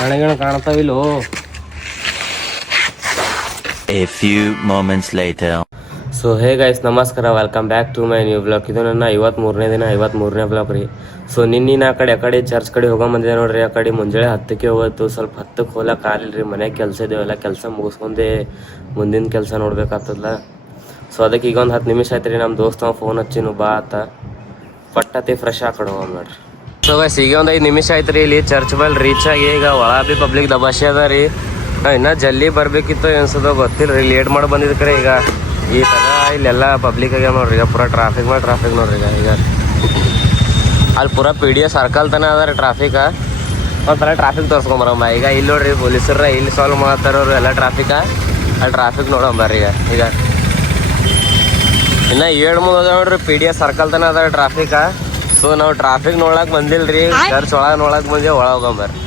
ಕಣಗಿಣ ಕಾಣ್ತಾವಿಲ್ಲೋ. A few moments later. So hey guys, ನಮಸ್ಕಾರ, welcome back to my new blog. ಇದು ನನ್ನ 53ನೇ ದಿನ, 53ನೇ ಬ್ಲಾಗ್ ರೀ. ಸೊ ನಿನ್ನಿನ ಆ ಕಡೆ ಚರ್ಚ್ ಕಡೆ ಹೋಗಂಬಂದಿದೆ ನೋಡ್ರಿ. ಆ ಕಡೆ ಮುಂಜಾನೆ 10ಕ್ಕೆ ಹೋಗೋದು, ಸ್ವಲ್ಪ 10ಕ್ಕೆ ಹೋಗ್ಲಕ್ಕೆ ಆಗಲಿಲ್ಲ ರೀ. ಮನೆಗೆ ಕೆಲಸ ಇದ್ದೇವೆಲ್ಲ, ಕೆಲಸ ಮುಗಿಸ್ಕೊಂಡೆ ಮುಂದಿನ ಕೆಲಸ ನೋಡ್ಬೇಕಾಗ್ತದಲ್ಲ. ಸೊ ಅದಕ್ಕೆ ಈಗ ಒಂದು 10 ನಿಮಿಷ ಆಯ್ತು ರೀ. ನಮ್ಮ ದೋಸ್ತ ಫೋನ್ ಹಚ್ಚಿನು ಬಾ ಆತ ಪಟ್ಟತಿ ಫ್ರೆಶ್ ಆ ಕಡೆ ಹೋಗೋಣ ನೋಡ್ರಿ. ಸೊ ಗೈಸ್ ಈಗ ಒಂದು 5 ನಿಮಿಷ ಆಯ್ತು ರೀ. ಇಲ್ಲಿ ಚರ್ಚ್ ಬಲ್ ರೀಚ್ ಆಗಿ ಈಗ ಒಳ ಬಿ ಪಬ್ಲಿಕ್ ದಬಾಶೆ ಅದ ರೀ. ಇನ್ನೂ ಜಲ್ದಿ ಬರಬೇಕಿತ್ತು ಅನ್ಸೋದು ಗೊತ್ತಿಲ್ಲ ರೀ. ಲೇಟ್ ಮಾಡಿ ಬಂದಿದ್ದಕ್ಕೆ ಈಗ ಈ ಥರ ಇಲ್ಲೆಲ್ಲ ಪಬ್ಲಿಕ್ ಆಗ್ಯಾವ ನೋಡ್ರಿ. ಈಗ ಪೂರಾ ಟ್ರಾಫಿಕ್ ನೋಡ್ರಿ. ಈಗ ಅಲ್ಲಿ ಪೂರಾ PDA ಸರ್ಕಲ್ ತನ ಅದ ರೀ ಟ್ರಾಫಿಕ. ಒಂಥರ ಟ್ರಾಫಿಕ್ ತೋರಿಸ್ಕೊಂಬರಮ್ಮ. ಈಗ ಇಲ್ಲಿ ನೋಡ್ರಿ ಪೊಲೀಸರ ಇಲ್ಲಿ ಸಾಲ್ವ್ ಮಾಡ್ತಾರವ್ರು ಎಲ್ಲ ಟ್ರಾಫಿಕ. ಅಲ್ಲಿ ಟ್ರಾಫಿಕ್ ನೋಡಂಬರ್ರಿ. ಈಗ ಇನ್ನು 7 ಮುಂದೆ ನೋಡ್ರಿ PDA ಸರ್ಕಲ್ ತನ ಅದ ಟ್ರಾಫಿಕ. ಸೊ ನಾವು ಟ್ರಾಫಿಕ್ ನೋಡಕ್ ಬಂದಿಲ್ಲ ರೀ. ಚರ್ಚ್ ಒಳಗೆ ನೋಡಕ್ ಬಂದೇವು. ಒಳಗೆ ಹೋಗಂಬರ್ರಿ.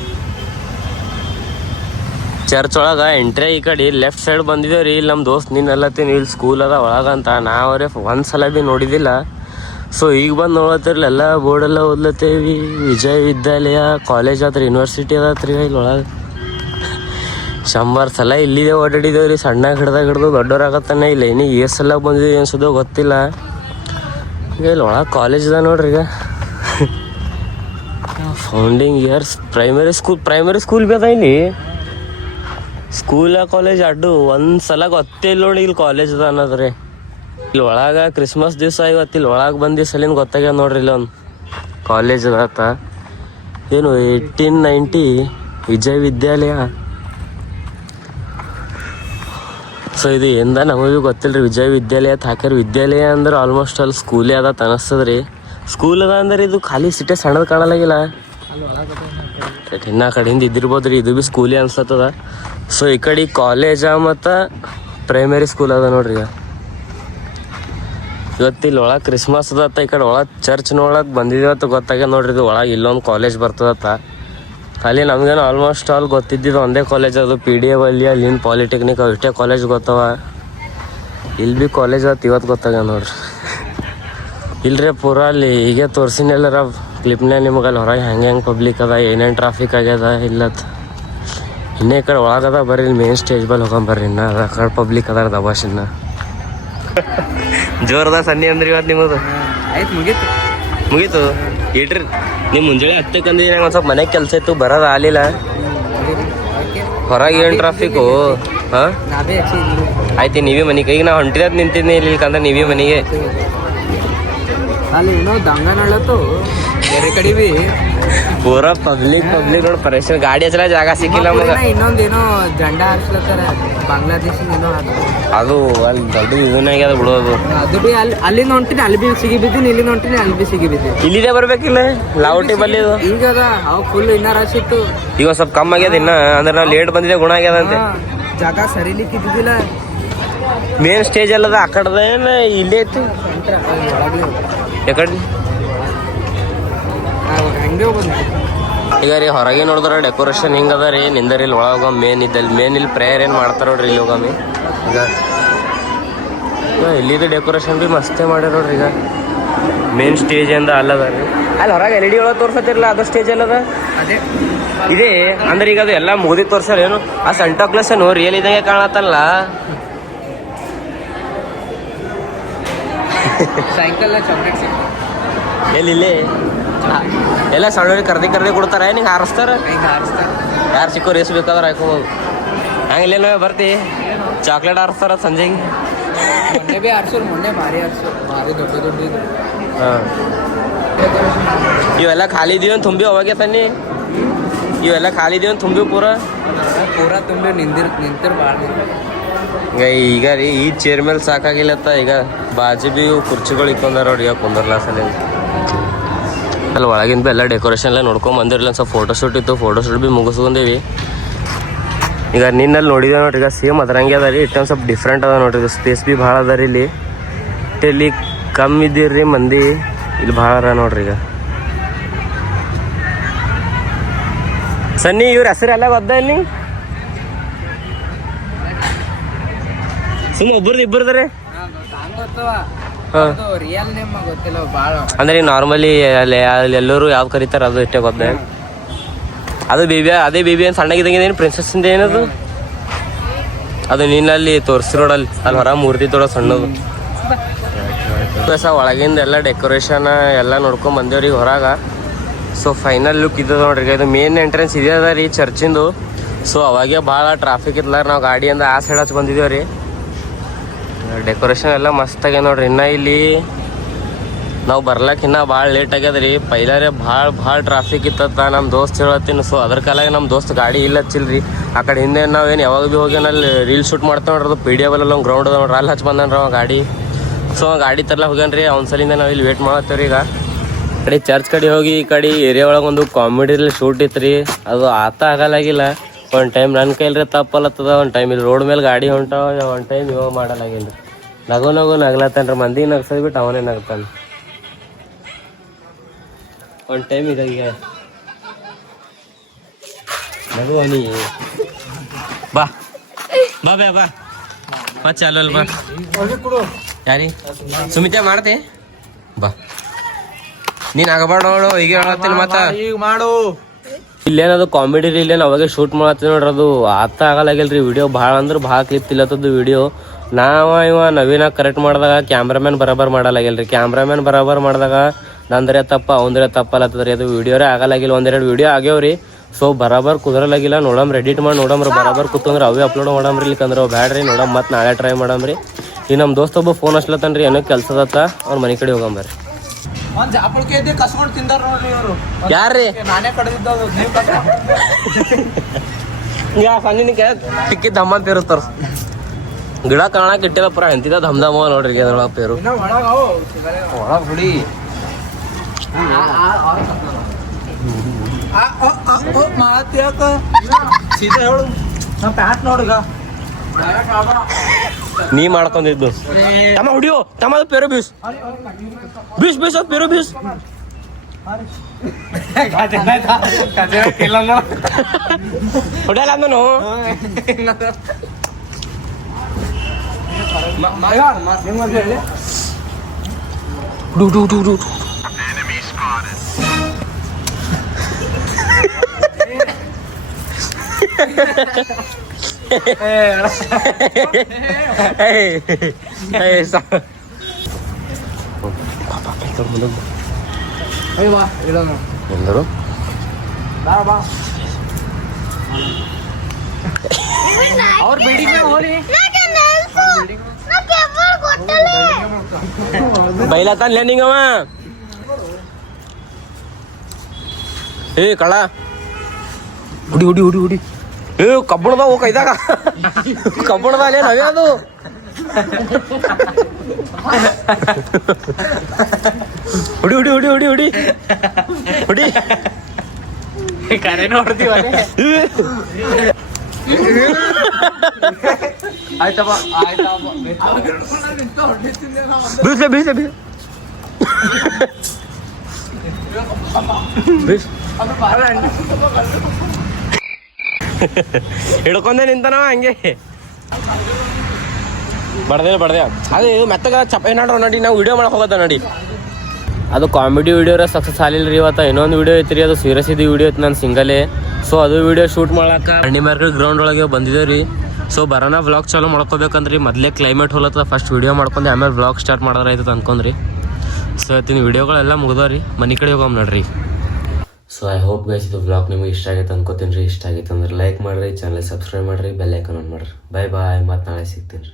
ಚರ್ಚ್ ಒಳಗೆ ಎಂಟ್ರಿ ಈ ಕಡೆ ಲೆಫ್ಟ್ ಸೈಡ್ ಬಂದಿದ್ದೇವೆ ರೀ. ಇಲ್ಲಿ ನಮ್ಮ ದೋಸ್ತ್ ನೀನೆಲ್ಲತ್ತೀನಿ ಇಲ್ಲಿ ಸ್ಕೂಲ್ ಅದ ಒಳಗಂತ. ನಾವ್ರೆ ಒಂದ್ಸಲ ಭೀ ನೋಡಿದ್ದಿಲ್ಲ. ಸೊ ಈಗ ಬಂದು ನೋಡತ್ತಿರಲಿಲ್ಲ. ಎಲ್ಲ ಬೋರ್ಡೆಲ್ಲ ಓದ್ಲತ್ತೇವಿ. ವಿಜಯ ವಿದ್ಯಾಲಯ ಕಾಲೇಜ್ ಆತ್ರಿ, ಯೂನಿವರ್ಸಿಟಿ ಅದತ್ರಿ. ಇಲ್ಲಿ ಒಳಗೆ 100 ಸಲ ಇಲ್ಲಿದೆ ಓಡಾಡಿದ್ದೇವೆ ರೀ. ಸಣ್ಣ ಹಿಡ್ದು ದೊಡ್ಡವ್ರಾಗತ್ತಾನೆ ಇಲ್ಲ. ಇನ್ನು ಸಲ ಬಂದಿದ್ದೀವಿ ಅನ್ಸೋದು ಗೊತ್ತಿಲ್ಲ. ಈಗ ಇಲ್ಲಿ ಒಳಗೆ ಕಾಲೇಜ್ ಅದ ನೋಡ್ರಿ. ಈಗ founding years primary school B ಅದ ಇಲ್ಲಿ. ಸ್ಕೂಲ ಕಾಲೇಜ್ ಅಡ್ಡು ಒಂದ್ಸಲ ಗೊತ್ತಿಲ್ಲ ನೋಡಿ ಇಲ್ಲಿ ಕಾಲೇಜ್ ಅದ ಅನ್ನೋದ್ರಿ. ಇಲ್ಲಿ ಒಳಗೆ ಕ್ರಿಸ್ಮಸ್ ದಿವಸ ಇವತ್ತು ಇಲ್ಲಿ ಒಳಗೆ ಬಂದು ಸಲಿಂದ ಗೊತ್ತಾಗ್ಯದ ನೋಡ್ರಿ. ಇಲ್ಲಿ ಒಂದು ಕಾಲೇಜ್ ಅದಾತ. ಏನು 1890 ವಿಜಯ ವಿದ್ಯಾಲಯ. ಸೊ ಇದು ಎಂದ ನಮಗೆ ಗೊತ್ತಿಲ್ಲ ರೀ. ವಿಜಯ ವಿದ್ಯಾಲಯ ಹಾಕ್ಯಾರ. ವಿದ್ಯಾಲಯ ಅಂದ್ರೆ ಆಲ್ಮೋಸ್ಟ್ ಅಲ್ಲಿ ಸ್ಕೂಲೇ ಅದ ಅನಿಸ್ತದ ರೀ. ಸ್ಕೂಲ್ ಅದ ಅಂದ್ರೆ ಇದು ಖಾಲಿ ಸಿಟೆ ಸಣ್ಣದು ಕಾಣಲಾಗಿಲ್ಲ. ಇನ್ನು ಆ ಕಡೆಯಿಂದ ಇದ್ದಿರ್ಬೋದು ರೀ. ಇದು ಭೀ ಸ್ಕೂಲೇ ಅನ್ಸತ್ತದ. ಸೊ ಈ ಕಡೆ ಕಾಲೇಜ ಮತ್ತು ಪ್ರೈಮರಿ ಸ್ಕೂಲ್ ಅದ ನೋಡ್ರಿ. ಈಗ ಇವತ್ತು ಇಲ್ಲಿ ಒಳಗೆ ಕ್ರಿಸ್ಮಸ್ ಅದತ್ತ. ಈ ಕಡೆ ಒಳಗೆ ಚರ್ಚ್ ನೋಡಕ್ಕೆ ಬಂದಿದ್ದೇವತ್ತು ಗೊತ್ತಾಗ್ಯದ ನೋಡ್ರಿ. ಇದು ಒಳಗೆ ಇಲ್ಲೊಂದು ಕಾಲೇಜ್ ಬರ್ತದತ್ತ. ಅಲ್ಲಿ ನಮಗೇನು ಆಲ್ಮೋಸ್ಟ್ ಆಲ್ ಗೊತ್ತಿದ್ದಿದ್ದು ಒಂದೇ ಕಾಲೇಜ್ ಅದು PDA ಅಲ್ಲಿ. ಅಲ್ಲಿನ ಪಾಲಿಟೆಕ್ನಿಕ್ ಅಷ್ಟೇ ಕಾಲೇಜ್ ಗೊತ್ತವ. ಇಲ್ಲಿ ಭೀ ಕಾಲೇಜ್ ಆಯ್ತು ಇವತ್ತು ಗೊತ್ತಾಗ್ಯದ ನೋಡ್ರಿ. ಇಲ್ರಿ ಪೂರಾ ಅಲ್ಲಿ ಹೀಗೆ ತೋರಿಸಿನೆಲ್ಲರ ಕ್ಲಿಪ್ನಾಗ ನಿಮಗೆ ಅಲ್ಲಿ ಹೊರಗೆ ಹೆಂಗೆ ಪಬ್ಲಿಕ್ ಅದ, ಏನೇನು ಟ್ರಾಫಿಕ್ ಆಗ್ಯದ ಇಲ್ಲತ್. ಇನ್ನೇ ಈ ಕಡೆ ಒಳಗದ ಬರ್ರಿ. ಇಲ್ಲಿ ಮೇನ್ ಸ್ಟೇಜ್ ಬಲ್ಲಿ ಹೋಗಂಬರ್ರಿ. ಇನ್ನು ಅದ ಕಡೆ ಪಬ್ಲಿಕ್ ಅದ ದಬಾಶಿನ್ನ ಜೋರದ ಸನ್ನಿ ಅಂದ್ರಿ ಇವತ್ತು ನಿಮ್ಮದು. ಆಯ್ತು ಮುಗೀತು ಇಟ್ರಿ. ನೀವು ಮುಂಜಾನೆ 10ಕ್ಕೆ ಅಂದಿದ್ದೀರಿ. ನಂಗೆ ಒಂದು ಸ್ವಲ್ಪ ಮನೆಗೆ ಕೆಲಸ ಇತ್ತು, ಬರೋದು ಆಗಲಿಲ್ಲ. ಹೊರಗೆ ಏನು ಟ್ರಾಫಿಕ್ಕು. ಹಾಂ ಆಯ್ತು, ನೀವೇ ಮನೆಗೆ. ಈಗ ನಾವು ಹೊಂಟಿರೋದು ನಿಂತಿದ್ದೀನಿ ಇಲ್ಲಿ ಕಂದ್ರೆ ನೀವೇ ಮನೆಗೆ. ಅಲ್ಲಿ ಏನೋ ದಂಗನಳತ್ತು ಬೇರೆ ಕಡೆ ಬಿ ಪೂರಾ ಪಬ್ಲಿಕ್ ನೋಡಿ ಪರೇಶಾನ್. ಗಾಡಿ ಹಚ್ಚಲ ಜಾಗ ಸಿಕ್ಕಿಲ್ಲ ನಮಗೆ. ಇನ್ನೊಂದೇನೋ ಜಂಡ ಹಾರಿಸ್ಲತ್ತಾರ ಬಾಂಗ್ಲಾದೇಶಿನ ಏನೋ ಅದು ಅಲ್ಲಿ ದೊಡ್ಡ ಇದನ್ನಾಗಿ ಅದು ಬಿಡೋದು. ಅದು ಬಿ ಅಲ್ಲಿಂದ ಹೊಂಟಿನಿ, ಅಲ್ಲಿ ಬಿ ಸಿಗಿ ಬಿದ್ದೀನಿ. ಇಲ್ಲಿಂದ ಹೊಂಟಿನಿ, ಅಲ್ಲಿ ಬಿ ಸಿಗಿ ಬಿದ್ದೀನಿ. ಇಲ್ಲಿದೆ ಬರ್ಬೇಕಿಲ್ಲ ಲಾವಟಿ ಬಲ್ಲಿ. ಇದು ಈಗ ಅದ ಅವಾಗ ಫುಲ್ ಇನ್ನ ರಶ್ ಇತ್ತು. ಈಗ ಸ್ವಲ್ಪ ಕಮ್ಮಿ ಆಗ್ಯದ. ಇನ್ನ ಅಂದ್ರೆ ನಾವು ಲೇಟ್ ಬಂದಿದೆ, ಗುಣ ಆಗ್ಯದಂತೆ. ಜಾಗ ಸರಿಲಿಕ್ಕೆ ಇದ್ದಿದ್ದಿಲ್ಲ. ಮೇನ್ ಸ್ಟೇಜ್ ಅಲ್ಲದ ಆ ಕಡೆದ ಏನು ಇಲ್ಲೇ ಐತಿ. ಯಾಕಡೆ ಈಗ ರೀ ಹೊರಗೆ ನೋಡಿದ್ರೆ ಡೆಕೋರೇಷನ್ ಹಿಂಗದ ರೀ. ನಿಂದರಿ ಇಲ್ಲಿ ಒಳಗ ಮೇನ್ ಇಲ್ಲಿ ಪ್ರೇಯರ್ ಏನು ಮಾಡ್ತಾರ ನೋಡ್ರಿ. ಇಲ್ಲಿ ಹೋಗಮ್ಮಿ ಈಗ ಇಲ್ಲಿದು ಡೆಕೋರೇಷನ್ ಭೀ ಮಸ್ತೇ ಮಾಡ್ಯಾರ ನೋಡ್ರಿ. ಈಗ ಮೇನ್ ಸ್ಟೇಜ್ ಇಂದ ಅಲ್ಲದ ರೀ. ಅಲ್ಲಿ ಹೊರಗೆ LED ಒಳಗೆ ತೋರ್ಸತ್ತಿರಲ್ಲ, ಅದು ಸ್ಟೇಜ್ ಅಲ್ಲದ ಇದೆ. ಅಂದ್ರೆ ಈಗ ಅದು ಎಲ್ಲ ಮುಗಿದಿ ತೋರ್ಸ್ಯಾರ. ಏನು ಆ ಸಂಟಾ ಕ್ಲಾಸ್ ಏನು ರಿಯಲ್ ಇದಂಗೆ ಕಾಣತ್ತಲ್ಲ. ಸಾಯಂಕಾಲ ಚಾಕ್ಲೇಟ್ ಎಲ್ಲಿ ಎಲ್ಲ ಸಣ್ಣವ್ರಿಗೆ ಕರ್ದಿ ಕೊಡ್ತಾರ. ನಿಂಗೆ ಹಾರಿಸ್ತಾರ. ಯಾರು ಸಿಕ್ಕೋ ರೇಸ್ ಬೇಕಾದ್ರೆ ಹಾಕೋಬೋದು. ಹಂಗಿಲ್ಲ ಬರ್ತಿ ಚಾಕ್ಲೇಟ್ ಹಾರಿಸ್ತಾರ ಸಂಜೆಗೆ. ಮೊನ್ನೆ ಭೀ ಆರ್ಸೋರು, ಮೊನ್ನೆ ಭಾರಿ ದೊಡ್ಡ ಹಾಂ ಇವೆಲ್ಲ ಖಾಲಿ ಇದೀವಿ ಅಂತ ತುಂಬಿ ಅವಾಗೆ ತನ್ನಿ. ಇವೆಲ್ಲ ಖಾಲಿ ಇದೀವಿ ಅಂತ ತುಂಬಿ ಪೂರ ತುಂಬಿ ನಿಂತಿರು ಭಾಳ. ಈಗ ರೀ ಈ ಚೇರ್ ಮೇಲೆ ಸಾಕಾಗಿಲ್ಲತ್ತ. ಈಗ ಬಾಜು ಭೀ ಕುರ್ಚಿಗಳು ಇಕ್ಕೊಂಡಾರ ನೋಡಿ. ಈಗ ಕುಂದರ್ಲಾಸಲ್ಲಿ ಅಲ್ಲಿ ಒಳಗಿಂದ ಎಲ್ಲ ಡೆಕೋರೇಷನ್ ಎಲ್ಲ ನೋಡ್ಕೊಂಡು ಬಂದಿರಲಿಲ್ಲ. ಸ್ವಲ್ಪ ಫೋಟೋಶೂಟ್ ಇತ್ತು, ಫೋಟೋಶೂಟ್ ಭೀ ಮುಗಿಸ್ಕೊಂಡೇವಿ. ಈಗ ನಿನ್ನಲ್ಲಿ ನೋಡಿದೆ ನೋಡ್ರಿ. ಈಗ ಸೇಮ್ ಅದ್ರಂಗೆ ಅದ ರೀ. ಇಟ್ಟೊಂದು ಸ್ವಲ್ಪ ಡಿಫ್ರೆಂಟ್ ಅದ ನೋಡ್ರಿ. ಇದು ಸ್ಪೇಸ್ ಭೀ ಭಾಳ ಅದ ರೀ. ಇಲ್ಲಿ ಕಮ್ಮಿ ಇದ್ದೀರಿ ಮಂದಿ, ಇಲ್ಲಿ ಭಾಳ ಅದ ನೋಡ್ರಿ. ಈಗ ಸನ್ನಿ ಇವ್ರ ಹೆಸರು ಎಲ್ಲ ಗೊತ್ತ ಇಲ್ಲಿ. ಸುಮ್ಮನೆ ಇಬ್ಬರದ್ರಿ ಅಂದ್ರೆ ನಾರ್ಮಲಿ ಅಲ್ಲಿ ಎಲ್ಲರೂ ಯಾವ್ದು ಕರೀತಾರ ಅದು ಇಷ್ಟೇ ಗೊತ್ತ. ಅದು ಬೇಬಿ ಅದೇ ಬೇಬಿ ಏನು ಸಣ್ಣಗಿದ್ದಂಗೆ ಏನು ಪ್ರಿನ್ಸಸ್ಸಿಂದ ಏನದು ಅದು ನೀನಲ್ಲಿ ತೋರಿಸಿರೋಡಲ್ಲಿ ಅಲ್ಲಿ ಹೊರ ಮೂರ್ತಿ ತೋಡ ಸಣ್ಣದು ಒಳಗಿಂದ ಎಲ್ಲ ಡೆಕೋರೇಷನ್ ಎಲ್ಲ ನೋಡ್ಕೊಂಡ್ ಬಂದೇವ್ರಿ ಹೊರಗ. ಸೊ ಫೈನಲ್ ಲುಕ್ ಇದು ನೋಡ್ರಿ, ಇದು ಮೇನ್ ಎಂಟ್ರೆನ್ಸ್ ಇದೆ ಅದ ರೀ ಚರ್ಚಿಂದು. ಸೊ ಅವಾಗೆ ಭಾಳ ಟ್ರಾಫಿಕ್ ಇತ್ತಲ್ಲ, ನಾವು ಗಾಡಿಯಿಂದ ಆ ಸೈಡ್ ಹಚ್ಚಿ ಬಂದಿದ್ದೇವೆ ರೀ. ಡೆಕೋರೇಷನ್ ಎಲ್ಲ ಮಸ್ತ್ ಆಗ್ಯದ ನೋಡ್ರಿ. ಇನ್ನು ಇಲ್ಲಿ ನಾವು ಬರ್ಲಕ್ಕೆ ಇನ್ನೂ ಭಾಳ ಲೇಟ್ ಆಗ್ಯದ ರೀ. ಪೈಲಾರೆ ಭಾಳ ಟ್ರಾಫಿಕ್ ಇತ್ತತ್ತ ನಮ್ಮ ದೋಸ್ತ್ ಹೇಳತ್ತೀನಿ. ಸೊ ಅದ್ರ ಕಾಲಾಗ ನಮ್ಮ ದೋಸ್ತ್ ಗಾಡಿ ಇಲ್ಲ ಹಚ್ಚಿಲ್ರಿ. ಆ ಕಡೆ ಹಿಂದೆ ನಾವೇನು ಯಾವಾಗ ಭೀ ಹೋಗಿ ಅಲ್ಲಿ ರೀಲ್ ಶೂಟ್ ಮಾಡ್ತೇವೆ ನೋಡ್ರಿ, ಅದು PDA ಒಂದು ಗ್ರೌಂಡ್ ಅದ ನೋಡ್ರಿ, ಅಲ್ಲಿ ಹಚ್ಚಿ ಬಂದನ್ರಿ ಅವ ಗಾಡಿ. ಸೊ ಗಾಡಿ ತರಲ ಹೋಗ್ಯಾನ್ರಿ, ಅವ್ನ ಸಲಿಂದ ನಾವು ಇಲ್ಲಿ ವೇಟ್ ಮಾಡತ್ತೇವ್ರಿ. ಈಗ ಕಡೆ ಚರ್ಚ್ ಕಡೆ ಹೋಗಿ ಈ ಕಡೆ ಏರಿಯಾ ಒಳಗೆ ಒಂದು ಕಾಮಿಡಿಲಿ ಶೂಟ್ ಇತ್ತು ರೀ, ಅದು ಆಗಲಾಗಿಲ್ಲ. ಒಂದು ಟೈಮ್ ನನ್ನ ಕೈಲ್ರಿ ತಪ್ಪಲತ್ತದ, ಒಂದು ಟೈಮ್ ಇಲ್ಲಿ ರೋಡ್ ಮೇಲೆ ಗಾಡಿ ಹೊಂಟಾವ, ಒಂದು ಟೈಮ್ ಇವಾಗ ಮಾಡಲಾಗಿಲ್ಲ ರೀ. ನಗು ನಗ್ಲತ್ತಾನ್ರಿ, ಮಂದಿಗೆ ನಗ್ಸದ್ ಬಿಟ್ಟು ಅವನೇ ನಗ್ತಾನೆ. ಒಂದು ಟೈಮ್ ಇದಾಗ ನಗು ಅವನಿ ಬಾ ಬಾ ಬಾ ಬಾ ಬಾ ಚಾಲೋಲ್ ಬಾ. ಯಾರಿ ಸುಮಿತಾ ಮಾಡ್ತೆ ಬಾ, ನೀನ್ ಆಗಬಾರ್ದು ನೋಡು, ಈಗ ಹೇಳತ್ತೀನಿ ಮತ್ತ ಈಗ ಮಾಡು. ಇಲ್ಲೇನದು ಕಾಮಿಡಿ ರೀ, ಇಲ್ಲೇನು ಅವಾಗೆ ಶೂಟ್ ಮಾಡತ್ತೀವಿ ನೋಡ್ರಿ, ಅದು ಆಗಲಾಗಿಲ್ರಿ. ವಿಡಿಯೋ ಭಾಳ ಅಂದ್ರೆ ಭಾಳ ಕ್ಲಿಪ್ ಇಲ್ಲತ್ತದ್ದು ವಿಡಿಯೋ. ಇವ ನವೀನ ಕರೆಕ್ಟ್ ಮಾಡಿದಾಗ ಕ್ಯಾಮ್ರಾಮ್ಯಾನ್ ಬರಾಬರ್ ಮಾಡಲಾಗಿಲ್ರಿ. ಕ್ಯಾಮ್ರಾಮ್ಯಾನ್ ಬರಾಬರ್ ಮಾಡಿದಾಗ ನಂದ್ರೆ ತಪ್ಪ ಅವಂದ್ರೆ ತಪ್ಪಲ್ಲತ್ತದ್ರಿ. ಅದು ವಿಡಿಯೋರೇ ಆಗಲಾಗಿಲ್ಲ. ಒಂದೆರಡು ವಿಡಿಯೋ ಆಗ್ಯಾವ್ರಿ. ಸೊ ಬರಾಬರ್ ಕುದುರಲಾಗಿಲ್ಲ. ನೋಡಮ್ರಿ, ಎಡಿಟ್ ಮಾಡಿ ನೋಡಮ್ರಿ, ಬರಾಬರ್ ಕೂತಂದ್ರೆ ಅವೇ ಅಪ್ಲೋಡ್ ಮಾಡಮ್ರಿ. ಇಲ್ಲಿಕಂದ್ರೆ ಅವು ಬ್ಯಾಡ್ರಿ, ನೋಡಮ್ ಮತ್ತೆ ನಾಳೆ ಟ್ರೈ ಮಾಡಮ್ರಿ. ಈಗ ನಮ್ಮ ದೋಸ್ತ ಒಬ್ಬ ಫೋನ್ ಹಚ್ಲತ್ತನ್ರಿ, ಏನೋ ಕೆಲ್ಸದತ್ತ, ಅವ್ರ ಮನೆ ಕಡೆ ಹೋಗಂಬರ್ರಿ. ಯಾರ್ರಿ ಟಿಕ್ಕಿ ದಮ್ಮಂತ ಇರುತ್ತಾರ, ಗಿಡ ಕಾಣಕ್ ಇಟ್ಟಿಲ್ಲ ಪುರ ಎಂತಿದ ಧಮ್ಧಮ ನೋಡ್ರಿ ಅದ್ರೊಳಗ ಪೇರು ಒಳಗ್ ಹುಡಿ. ನೀ ಮಾಡ್ಕೊಂಡಿದ್ದು ತಮ್ಮ ಹುಡಿಯೋ ತಮ್ಮ ಪೇರು ಬೀಸ್ ಬೀಸ್ ಬೀಸ್ ಪೇರು ಬೀಸ್ ಹೊಡೆಯಲ್ಲ ಅಂದನು. ಎಂದರು ಅವ್ರ ಬಿಲ್ಡಿಂಗ್ ಬೈಲತ್ತಾನ ನಿಂಗವ. ಏ ಕಳ್ಳ ಹುಡಿ ಹುಡಿ ಹುಡಿ ಹುಡಿ ಏ ಕಬ್ಬಣದ ಹೋಗ ಇದಾಗ ಕಬ್ಬಣದ ಅಲ್ಲೇ ನವೇ ಅದು ಹುಡಿ ಹುಡಿ ಹುಡಿ ಹುಡಿ ಹುಡಿ ಹುಡಿ ಕರೆ ನೋಡ್ತೀವ. ಆಯ್ತಪ್ಪ ಬೀಸ್ಲೆ ಬೀಸ್ಲೆ ಬೀಸ್ ಬೀಸ್ ಹಿಡ್ಕೊಂಡೆ ನಿಂತನವ ಹಂಗೆ ಬಡ್ದೆ ಅದೇ ಮೆತ್ತಗ ಚಪ್ಪ ಏನಾಡ್ರ ನೋಡಿ, ನಾವು ವಿಡಿಯೋ ಮಾಡಕ್ ಹೋಗತ್ತ ನೋಡಿ. ಅದು ಕಾಮಿಡಿ ವಿಡಿಯೋರ ಸಕ್ಸಸ್ ಆಗಿಲ್ಲ ರೀ. ಇವತ್ತು ಇನ್ನೊಂದು ವಿಡಿಯೋ ಐತ್ರಿ, ಅದು ಸೀರಿಯಸ್ ಇದು ವಿಡಿಯೋ ಐತಿ ನನ್ನ ಸಿಂಗಲೇ. ಸೊ ಅದು ವಿಡಿಯೋ ಶೂಟ್ ಮಾಡಕ್ಕೆ ಹಣ್ಣಿಮಾರ್ಕೆಟ್ ಗ್ರೌಂಡ್ ಒಳಗೆ ಬಂದಿದ್ದೇವೆ ರೀ. ಸೊ ಬರೋಣ ವ್ಲಾಗ್ ಚಾಲೂ ಮಾಡ್ಕೋಬೇಕಂದ್ರಿ. ಮೊದಲೇ ಕ್ಲೈಮೇಟ್ ಹೋಲತ್ತ, ಫಸ್ಟ್ ವಿಡಿಯೋ ಮಾಡ್ಕೊಂಡು ಆಮೇಲೆ ವ್ಲಾಗ್ ಸ್ಟಾರ್ಟ್ ಮಾಡೋದ್ರ ಆಯ್ತದ ಅನ್ಕೊಂಡ್ರಿ. ಸೊ ಇವತ್ತಿನ ವಿಡಿಯೋಗಳೆಲ್ಲ ಮುಗ್ದವ್ರಿ, ಮನೆ ಕಡೆ ಹೋಗಮ್ ನೋಡ್ರಿ. ಸೊ ಐ ಹೋಪ್ ಗೈಸ್ ಇದು ವ್ಲಾಗ್ ನಿಮಗೆ ಇಷ್ಟ ಆಗೈತೆ ಅನ್ಕೋತೀನಿ ರೀ. ಇಷ್ಟ ಆಗೈತೆ ಅಂದ್ರೆ ಲೈಕ್ ಮಾಡಿರಿ, ಚಾನಲ್ ಸಬ್ಸ್ಕ್ರೈಬ್ ಮಾಡಿರಿ, ಬೆಲ್ ಐಕಾನ್ ಆನ್ ಮಾಡಿರಿ. ಬಾಯ್ ಬಾಯ್, ಮತ್ತೆ ನಾಳೆ ಸಿಗ್ತೀನಿ ರೀ.